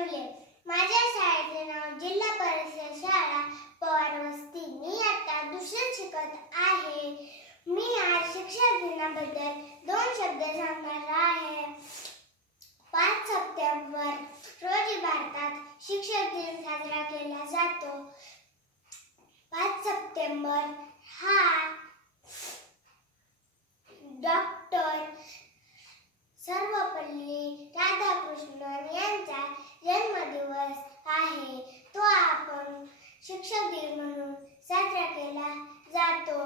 येवले. माझ्या शाळेचे नाव जिल्हा परिषद शाळा पवारवस्ती. मी आता दुसरीत शिकत आहे. मी आज शिक्षक दिनाबद्दल 2 शब्द सांगणार आहे. 5 सप्टेंबर रोजी भारतात शिक्षक दिन साजरा केला जातो. 5 सप्टेंबर हा डॉक्टर सर्वपल्ली राधाकृष्णन यांचा जन्मदिवस आहे. तो आपण शिक्षक दिन म्हणून साजरा केला जातो.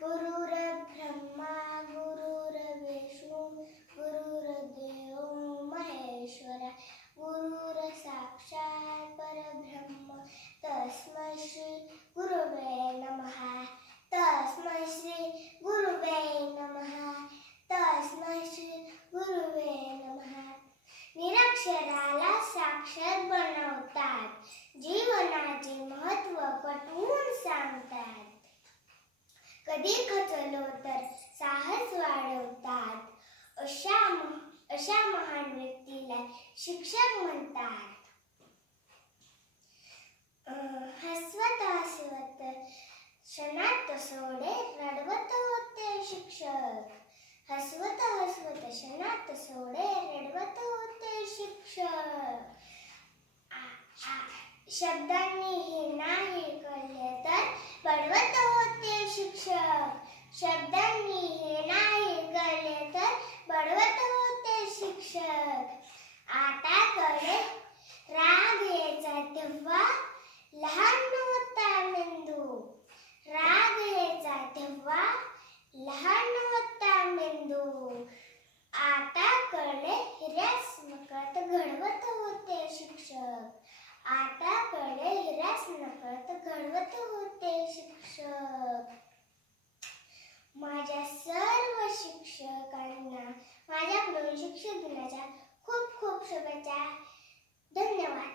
गुरुर्ब्रह्मा गुरुर्विष्णू गुरुर्देव महेश्वरा गुरुर साक्षात परब्रह्म तस्मै श्री गुरुवे नमः. तस्मै श्री गुरुवे नमः. तस्मै श्री गुरुवे नमः. निरक्षराला साक्षर बनवतात. जीवनाचे महत्त्व पटवून सांगतात. कधी खचलो तर साहस वाढवतात. अशा महान व्यक्तीला शिक्षक म्हणतात. हसवत हसवत क्षणात सोडे रडवत होते शिक्षक. हसवत हसवत क्षणात सोडे रडवत होते शिक्षक. शब्दांनी हे नाही कळले तर बडवत होते शिक्षक. शब्दांनी हे नाही कळले तर बडवत होते शिक्षक. आता कळे राग यायचा तेव्हा लहान होता मेंदू. राग यायचा तेव्हा लहान होता मेंदू. आता कळे हिऱ्यास नकळत घडवत होते शिक्षक. आता कळे हिऱ्यास नकळत घडवत होते शिक्षक. माझ्या सर्व शिक्षकांना माझ्याकडून शिक्षक दिनाच्या खूप खूप शुभेच्छा. धन्यवाद.